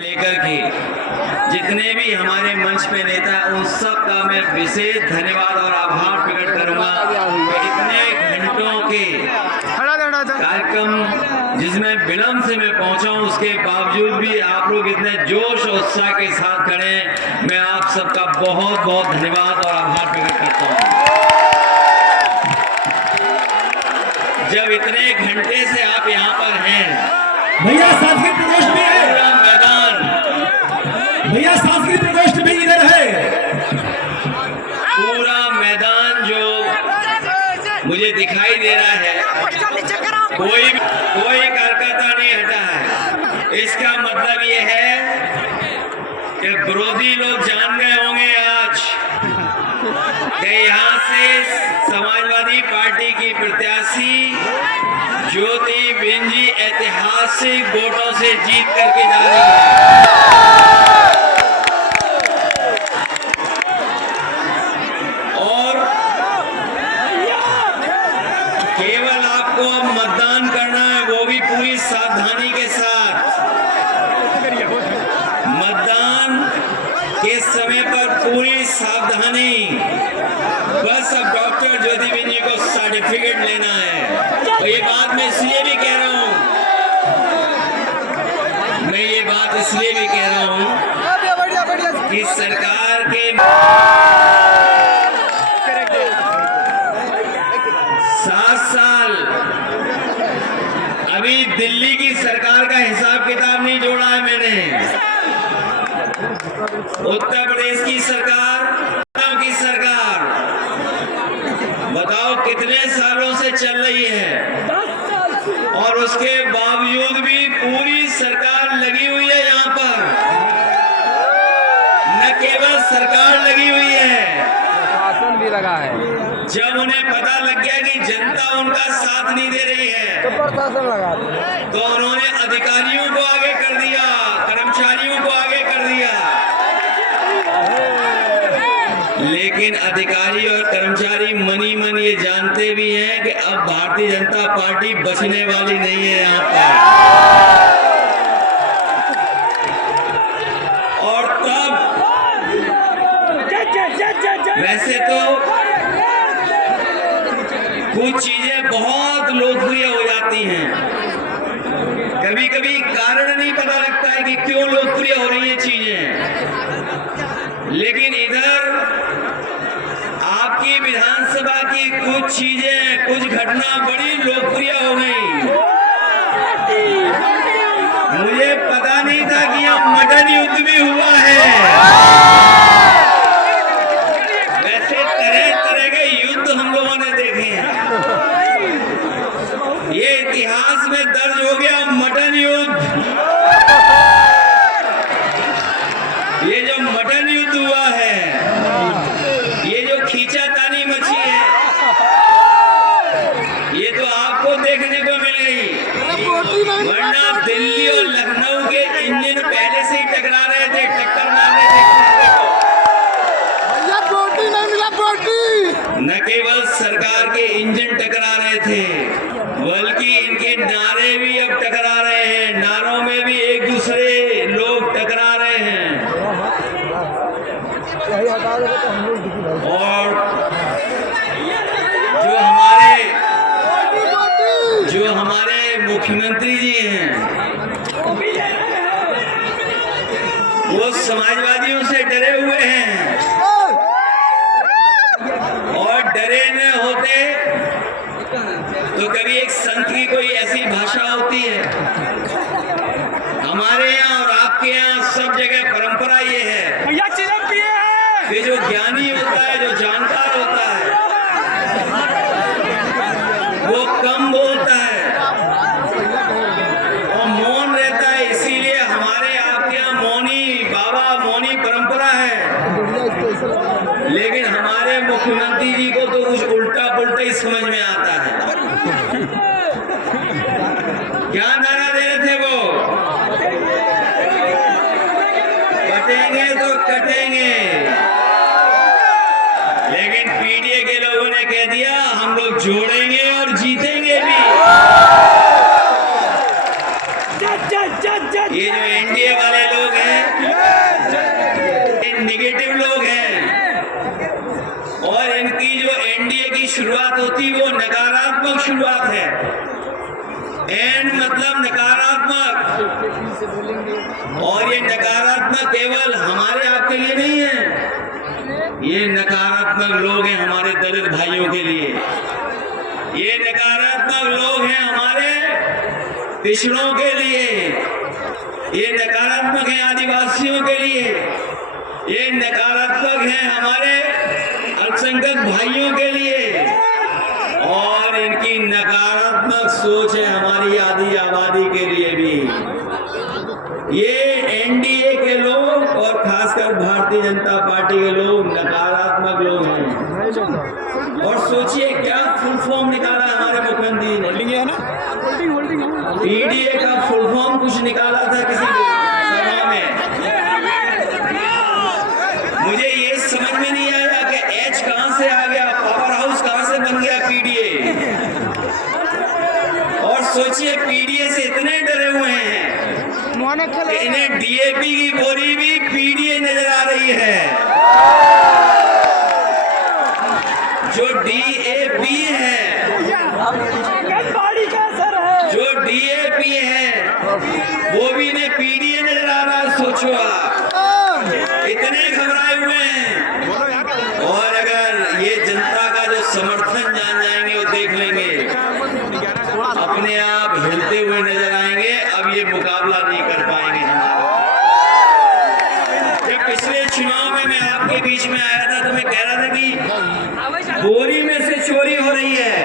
लेकर के जितने भी हमारे मंच पे नेता हैं उन सब का मैं विशेष धन्यवाद और आभार प्रकट करूंगा। इतने घंटों के कार्यक्रम जिसमें विलंब से मैं पहुंचा हूं, उसके बावजूद भी आप लोग इतने जोश और उत्साह के साथ खड़े हैं। मैं आप सबका बहुत बहुत धन्यवाद और आभार प्रकट करता हूं। जब इतने घंटे से आप यहाँ पर हैं, भैया सांस्कृतिक प्रकोष्ठ भी है, पूरा मैदान, भैया सांस्कृतिक प्रकोष्ठ भी इधर है। पूरा मैदान जो मुझे दिखाई दे रहा है, कोई कार्यकर्ता नहीं हटा है। इसका मतलब ये है कि विरोधी लोग जान गए होंगे आज कि यहाँ से समाजवादी पार्टी की प्रत्याशी ज्योतिबेन जी ऐतिहासिक वोटों से जीत करके जा रही है। और केवल आपको अब मतदान करना है, वो भी पूरी सावधानी के साथ। मतदान के समय पर पूरी सावधानी। बस अब डॉक्टर ज्योतिबेन जी को सर्टिफिकेट लेना है। और ये बात मैं इसलिए भी कह रहा हूं, कि सरकार के 7 साल अभी दिल्ली की सरकार का हिसाब किताब नहीं जोड़ा है मैंने। उत्तर प्रदेश की सरकार बताओ कितने सालों से चल रही है, और उसके बावजूद भी पूरी सरकार लगी हुई है यहाँ पर। न केवल सरकार लगी हुई है, शासन भी लगा है। जब उन्हें पता लग गया कि जनता उनका साथ नहीं दे रही है, तो प्रशासन लगा तो उन्होंने अधिकारियों को आगे कर दिया, कर्मचारियों को आगे कर दिया। लेकिन अधिकारी और कर्मचारी मनी मन ये जानते भी हैं कि अब भारतीय जनता पार्टी बचने वाली नहीं है यहाँ पर। और तब वैसे तो कुछ चीजें बहुत लोकप्रिय हो जाती हैं, कभी कभी कारण नहीं पता लगता है कि क्यों लोकप्रिय हो रही है चीजें। लेकिन इधर आपकी विधानसभा की कुछ चीजें, कुछ घटना बड़ी लोकप्रिय हो गई। मुझे पता नहीं था कि यहाँ मटन युद्ध भी हुआ है। वैसे तरह तरह के युद्ध हम लोगों ने देखे हैं, ये इतिहास में दर्ज हो गया मटन युद्ध। ये जो मटन युद्ध हुआ है, ये जो खींचातानी मची है, ये तो आपको देखने को मिल गई। वरना दिल्ली और लखनऊ के इंजन पहले से ही टकरा रहे थे, टक्कर मार रहे थे। न केवल सरकार के इंजन टकरा रहे थे, बल्कि इनके नारे भी अब टकरा रहे हैं। नारों में भी एक दूसरे लोग टकरा रहे हैं। और जो हमारे मुख्यमंत्री जी हैं, वो समाजवादियों से डरे हुए हैं, और डरे न होते तो कभी एक संत की कोई ऐसी भाषा होती है। हमारे यहाँ और आपके यहाँ सब जगह परंपरा ये है कि जो ज्ञानी होता है, जो जानकार होता है, वो कम बोलता है और मौन रहता है। इसीलिए हमारे आपके यहाँ मौनी बाबा, मौनी परंपरा है। लेकिन हमारे मुख्यमंत्री जी को तो कुछ उल्टा पुल्टा ही समझ में आता है। क्या नारा दे रहे थे वो? कटेंगे तो कटेंगे। लेकिन पीडीए के लोगों ने कह दिया हम लोग जोड़ेंगे और जीतेंगे भी। ये जो एनडीए वाले लोग शुरुआत होती वो नकारात्मक शुरुआत है। एंड मतलब नकारात्मक, और ये नकारात्मक केवल हमारे आपके लिए नहीं है, ये नकारात्मक लोग हैं हमारे दलित भाइयों के लिए, ये नकारात्मक लोग हैं हमारे पिछड़ों के लिए, ये नकारात्मक है आदिवासियों के लिए, ये नकारात्मक है हमारे अल्पसंख्यक भाइयों के लिए, और इनकी नकारात्मक सोच है हमारी आधी आबादी के लिए भी। ये एनडीए के लोग और खासकर भारतीय जनता पार्टी के लोग नकारात्मक लोग हैं। और सोचिए क्या फुल फॉर्म निकाला हमारे मुख्यमंत्री ने, पीडीए का फुल फॉर्म कुछ निकाला था किसी सभा में। मुझे ये समझ में नहीं आया कि एच कहां से आ गया, पावर हाउस कहां से बन गया पीडीए। और सोचिए पीडीए से इतने डरे हुए हैं कि इन्हें डीएपी की बोरी भी पीडीए नजर आ रही है। जो डीएपी है, जो डीएपी है वो भी इन्हें पीडीए नजर आ रहा है। सोचो आप, इतने घबराए हुए हैं। और अगर ये जनता का जो समर्थन जान जाएंगे वो देख लेंगे, अपने आप हिलते हुए नजर आएंगे। अब ये मुकाबला नहीं कर पाएंगे हमारा। जब पिछले चुनाव में मैं आपके बीच में आया था तो मैं कह रहा था कि बोरी में से चोरी हो रही है,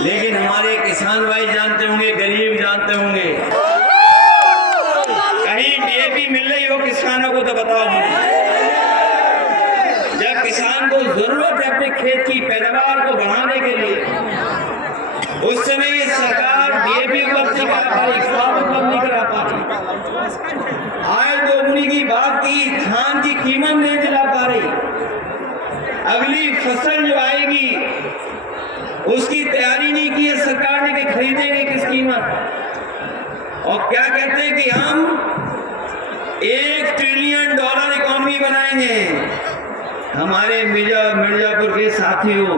लेकिन हमारे किसान भाई जानते होंगे, गरीब जानते होंगे, कहीं डीएपी मिल रही हो किसानों को तो बताओ मुझे। जब किसान को जरूरत है अपने खेत की पैदावार को बढ़ाने के लिए, उस समय ये सरकार डीएपी उपलब्ध नहीं करा पा रही, खाद उपलब्ध नहीं करा पा रही, आय दोगुनी की बात की, धान की कीमत नहीं दिला पा रही, अगली फसल जो आएगी उसकी तैयारी नहीं की है सरकार ने कि खरीदेंगे किस कीमत। और क्या कहते हैं कि हम $1 ट्रिलियन इकोनॉमी बनाएंगे। हमारे मिर्जापुर के साथियों,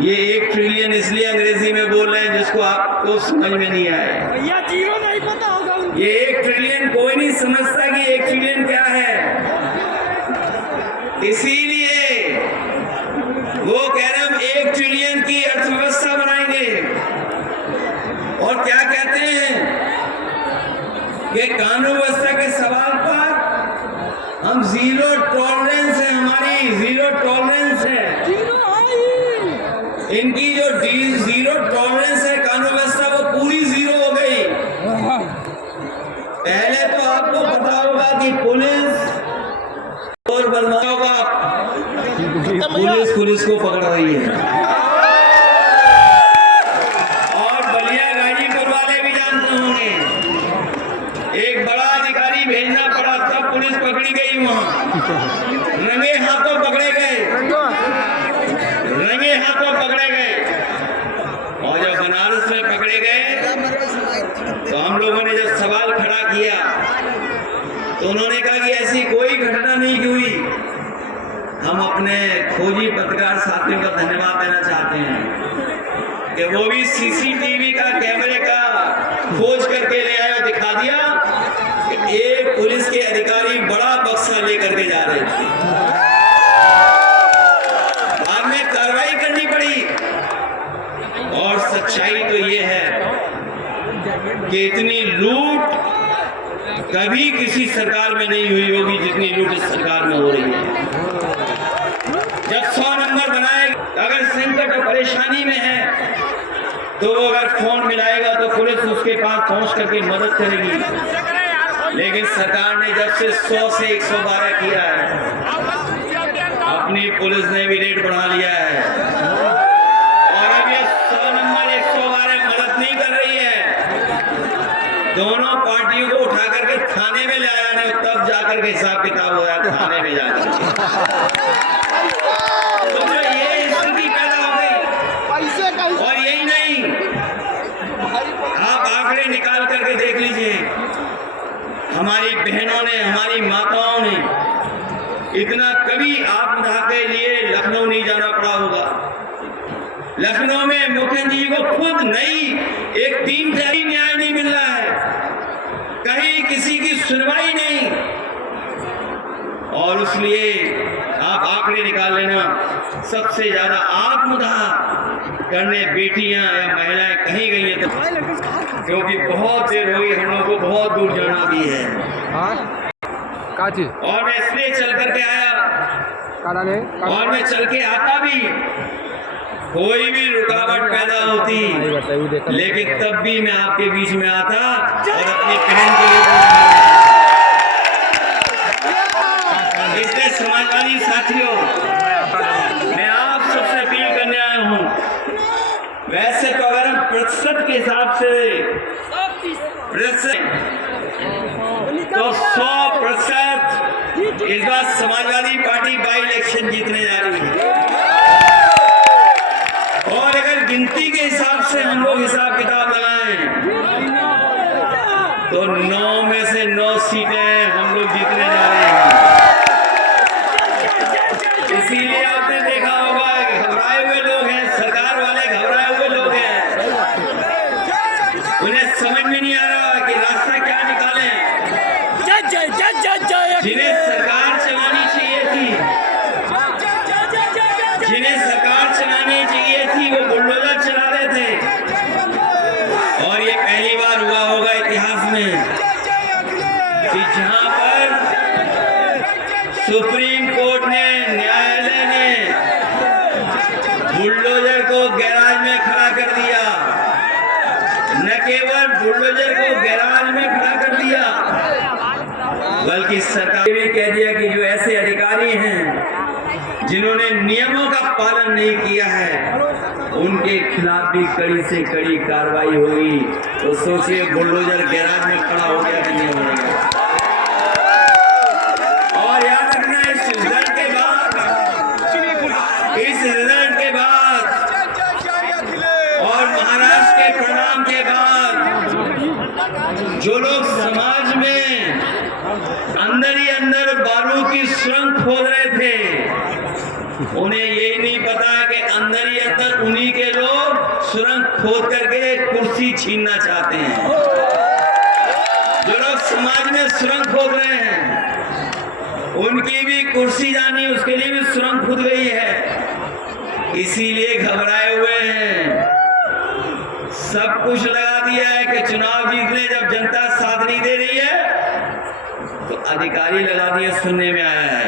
ये 1 ट्रिलियन इसलिए अंग्रेजी में बोल रहे हैं जिसको आपको समझ में नहीं आए। भैया जीरो नहीं पता होगा। ये 1 ट्रिलियन कोई नहीं समझता कि 1 ट्रिलियन क्या है, इसीलिए वो कह रहे हम 1 ट्रिलियन की अर्थव्यवस्था बनाएंगे। और क्या कहते हैं कि कानून व्यवस्था के सवाल पर हम जीरो टॉलरेंस है, हमारी जीरो टॉलरेंस है। इनकी जो जीरो टॉलरेंस है कानून व्यवस्था वो पूरी जीरो हो गई। पहले तो आपको पता होगा कि पुलिस और बदमाशों का पुलिस को पकड़ रही है, और बलिया गाजीपुर वाले भी जानते होंगे, एक बड़ा अधिकारी भेजना पड़ा तब पुलिस पकड़ी गई। वहां रंगे हाथों पकड़े गए, रंगे हाथों पकड़े गए। और जब बनारस में पकड़े गए तो हम लोगों ने जब सवाल खड़ा किया तो उन्होंने कहा कि ऐसी कोई घटना नहीं हुई। हम अपने खोजी पत्रकार साथियों का धन्यवाद देना चाहते हैं कि वो भी सीसीटीवी का कैमरे का खोज करके ले आए और दिखा दिया कि एक पुलिस के अधिकारी बड़ा बक्सा लेकर के जा रहे थे। बाद में कार्रवाई करनी पड़ी। और सच्चाई तो ये है कि इतनी लूट कभी किसी सरकार में नहीं हुई होगी जितनी लूट इस सरकार में हो रही है। जब 100 नंबर बनाए, अगर संकट और परेशानी में है तो वो अगर फोन मिलाएगा तो पुलिस उसके पास पहुंच करके मदद करेगी। लेकिन सरकार ने जब से 100 से 112 किया है, अपनी पुलिस ने भी रेट बढ़ा लिया है। और अब ये 100 नंबर 112 मदद नहीं कर रही है। दोनों पार्टियों को उठा करके थाने में ले आया नहीं, तब जाकर के हिसाब किताब हो रहा है थाने में जाकर। तो जो ये स्थिति पैदा हो गई, और यही नहीं, आप आंकड़े निकाल करके देख लीजिए, हमारी बहनों ने, हमारी माताओं ने इतना कभी आत्मदाह के लिए लखनऊ नहीं जाना पड़ा होगा। लखनऊ में मुख्यमंत्री जी को खुद नई एक टीम से ही न्याय नहीं मिल रहा है, कहीं किसी की सुनवाई नहीं। और इसलिए आप आंकड़े निकाल लेना, सबसे ज्यादा आत्मदाह करने बेटियां या महिलाएं कहीं गई हैं, तो क्योंकि बहुत देर हो गई, हम लोग को बहुत दूर जाना भी है। हाँ का चीज और मैं इसलिए चल करके आया, और मैं चल के आता भी, कोई भी रुकावट पैदा होती, लेकिन तब भी मैं आपके बीच में आता और अपनी बहन के लिए। इसलिए समाजवादी साथियों, मैं आप सबसे अपील करने आया हूं, वैसे तो अगर हम प्रतिशत के हिसाब से तो 100% इस बार समाजवादी पार्टी बाई इलेक्शन जीतने जा रही है। और अगर गिनती के हिसाब से हम लोग हिसाब किताब लगाएं तो 9 में से 9 सीटें हम लोग जीतने जा रहे हैं। इसीलिए आपने देखा होगा घबराए हुए लोग हैं, सरकार वाले घबराए हुए लोग हैं, उन्हें समझ में नहीं आ रहा कि रास्ता क्या निकालें। जिन्हें सरकार चलानी चाहिए थी, जिन्हें सरकार चलानी चाहिए थी, वो बुलडोजर चला रहे थे। और ये पहली बार हुआ होगा इतिहास में कि जहां पर सुप्रीम कोर्ट ने, न्यायालय ने बुलडोजर को गैराज में खड़ा कर दिया। न केवल बुलडोजर को गैराज में खड़ा कर दिया, बल्कि सरकार ने भी कह दिया कि जो ऐसे अधिकारी हैं जिन्होंने नियमों का पालन नहीं किया है, उनके खिलाफ भी कड़ी से कड़ी कार्रवाई होगी। तो सोचिए बुलडोजर गैराज में खड़ा हो गया कि नहीं हो गया। और याद रखना, इस रिजल्ट के बाद और महाराष्ट्र के परिणाम के बाद जो लोग समाज में अंदर ही अंदर बारूद की सुरंग खोद रहे थे, उन्हें ये नहीं पता कि अंदर ही अंदर उन्हीं के लोग सुरंग खोद करके कुर्सी छीनना चाहते हैं। जो लोग समाज में सुरंग खोद रहे हैं, उनकी भी कुर्सी जानी, उसके लिए भी सुरंग खुद गई है। इसीलिए घबराए हुए हैं, सब कुछ लगा दिया है कि चुनाव जीतने जब जनता साथ नहीं दे रही है तो अधिकारी लगा दिए, सुनने में आया है।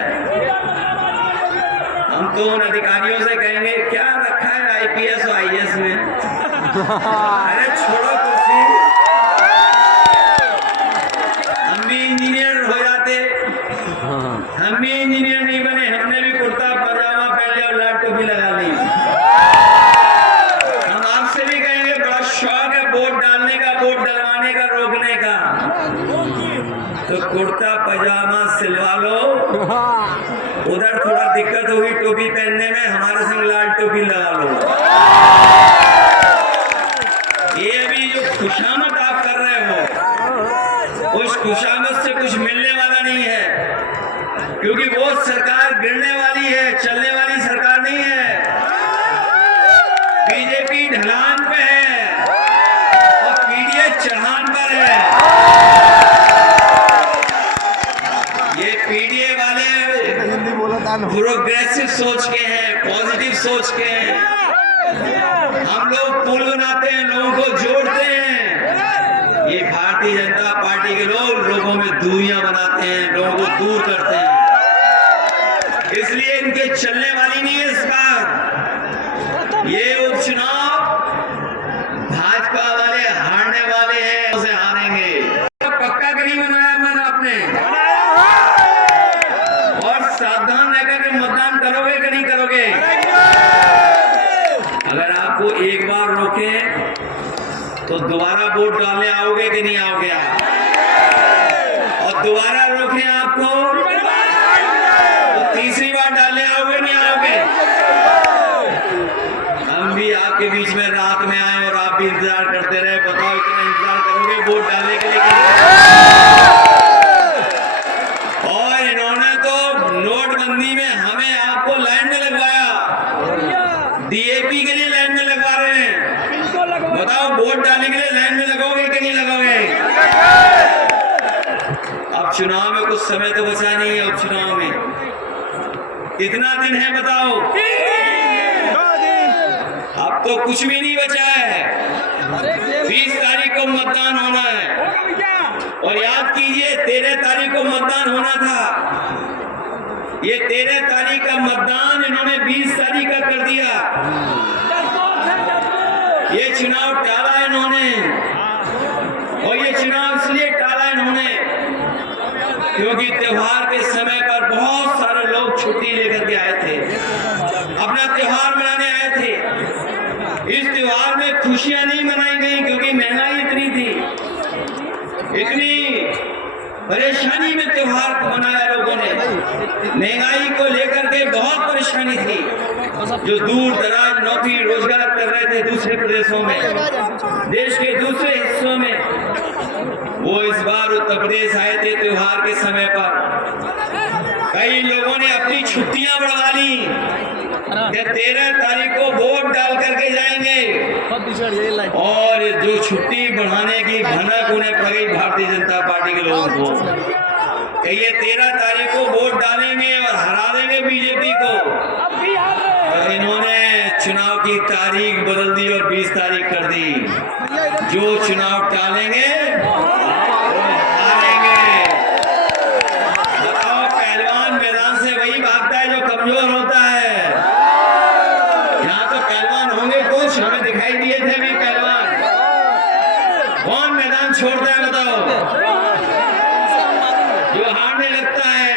हम तो उन अधिकारियों से कहेंगे क्या रखा है आईपीएस और आईएएस में। अरे छोड़ो कुर्सी, हम भी इंजीनियर हो जाते, हम भी इंजीनियर नहीं बने, हमने भी कुर्ता पजामा पहन लिया और लाल टोपी लगा ली। हम आपसे भी कहेंगे बड़ा शौक है वोट डालने का, वोट डलवाने का, रोकने का, तो कुर्ता पजामा सिलवा लो। उधर थोड़ा दिक्कत होगी टोपी पहनने में, हमारे संग लाल टोपी लगा लो। ये अभी जो खुशामद आप कर रहे हो, उस खुशामद से कुछ मिलने वाला नहीं है, क्योंकि वो सरकार गिरने वाली है, चलने वाली सरकार नहीं है। बीजेपी ढलान पे है और पीडीए चढ़ान पर है। ये पीडीए वाले प्रोग्रेसिव सोच के हैं, पॉजिटिव सोच के हैं। हम लोग पुल बनाते हैं, लोगों को जोड़ते हैं। ये भारतीय जनता पार्टी के लोग लोगों में दूरियां बनाते हैं, लोगों को दूर करते हैं। इसलिए इनके चलने वाली नहीं है इस बार। ये उपचुनाव भाजपा वाले हारने वाले हैं, उसे हारेंगे। पक्का कि नहीं बनाया मन आपने? और सावधान रहकर के मतदान करोगे कि नहीं करोगे? अगर आपको एक बार रोके तो दोबारा वोट डालने आओगे कि नहीं आओगे? और दोबारा रोके आपको तो तीसरी बार डालने आओगे नहीं आओगे? हम भी आपके बीच में रात में आए और आप भी इंतजार करते रहे। बताओ इतना इंतजार करोगे वोट डालने के लिए? और इन्होंने तो नोट चुनाव में कुछ समय तो बचा नहीं है। उपचुनाव में कितना दिन है बताओ? अब तो कुछ भी नहीं बचा है। 20 तारीख को मतदान होना है और याद कीजिए 13 तारीख को मतदान होना था। ये 13 तारीख का मतदान इन्होंने 20 तारीख का कर दिया। ये चुनाव टाला इन्होंने और ये चुनाव इसलिए टाला इन्होंने क्योंकि त्योहार के समय पर बहुत सारे लोग छुट्टी लेकर के आए थे, अपना त्योहार मनाने आए थे। इस त्योहार में खुशियां नहीं मनाई गई क्योंकि महंगाई इतनी थी, इतनी परेशानी में त्योहार मनाया लोगों ने। महंगाई को लेकर के बहुत परेशानी थी। जो दूर दराज नौकरी रोजगार कर रहे थे दूसरे प्रदेशों में, देश के दूसरे हिस्सों में, वो इस बार उत्तर प्रदेश आए थे त्योहार के समय पर। कई लोगों ने अपनी छुट्टियां बढ़वा ली कि 13 तारीख को वोट डाल करके जाएंगे और जो छुट्टी बढ़ाने की भनक उन्हें पड़ी भारतीय जनता पार्टी के लोगों को कि ये 13 तारीख को वोट डालेंगे और हरा देंगे बीजेपी को। तो इन्होंने चुनाव की तारीख बदल दी और 20 तारीख कर दी। जो चुनाव टालेंगे मैदान से वही भागता है जो कमजोर होता है। यहाँ तो पहलवान होंगे कुछ, हमें दिखाई दिए थे भी पहलवान। कौन मैदान छोड़ता है बताओ? जो हारने लगता है